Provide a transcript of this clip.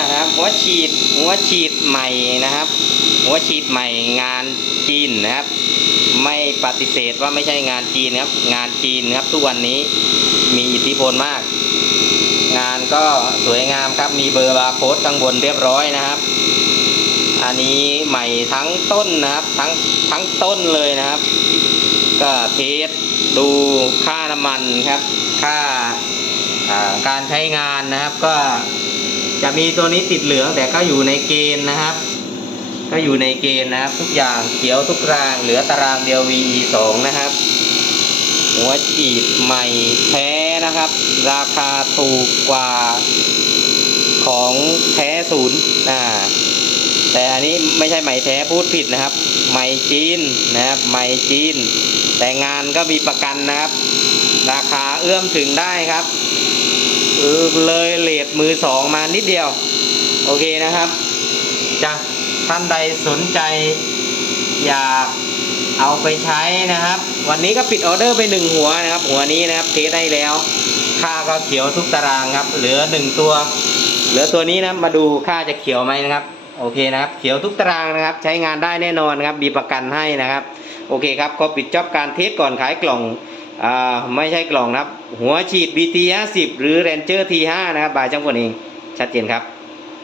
นะครับ หัวฉีดหัวฉีดใหม่นะครับ หัวฉีดใหม่งานจีนนะครับ ไม่ปฏิเสธว่าไม่ใช่งานจีนครับ งานจีนครับทุกวันนี้มีอิทธิพลมาก งานก็สวยงามครับมีเบอร์บาร์โค้ดข้างบนเรียบร้อยนะครับ อันนี้ใหม่ทั้งต้นนะครับทั้งทั้งต้นเลยนะครับ ก็เทสดูค่าน้ำมันครับ ค่าการใช้งานนะครับก็ จะมีตัวนี้ติดเหลืองแต่ก็อยู่ในเกณฑ์นะครับ ก็อยู่ในเกณฑ์นะครับ ทุกอย่างเขียวทุกรางเหลือตารางเดียว VE 2นะครับ หัวฉีดใหม่แท้นะครับ ราคาถูกกว่าของแท้ศูนย์อ่าแต่อันนี้ไม่ใช่ไหมแท้พูดผิดนะครับ ไหมจีนนะครับ ไหมจีน แต่งานก็มีประกันนะครับ ราคาเอื้อมถึงได้ครับ เออเลยเลทมือสองมานิดเดียว โอเคนะครับจะท่านใดสนใจ อยากเอาไปใช้นะครับ วันนี้ก็ปิดออเดอร์ไปหนึ่งหัวนะครับ หัวนี้นะครับเทสได้แล้วค่าก็เขียวทุกตารางครับ เหลือหนึ่งตัว เหลือตัวนี้นะมาดูค่าจะเขียวไหมนะครับ โอเคนะครับ เขียวทุกตารางนะครับ ใช้งานได้แน่นอนนะครับมีประกันให้นะครับ โอเคครับก็ปิดจ็อบการเทสก่อนขายกล่อง อ่าไม่ใช่กล่องครับ หัวฉีด BT 50หรือ Ranger T5 นะครับบายจ้างคนเองชัดเจนครับ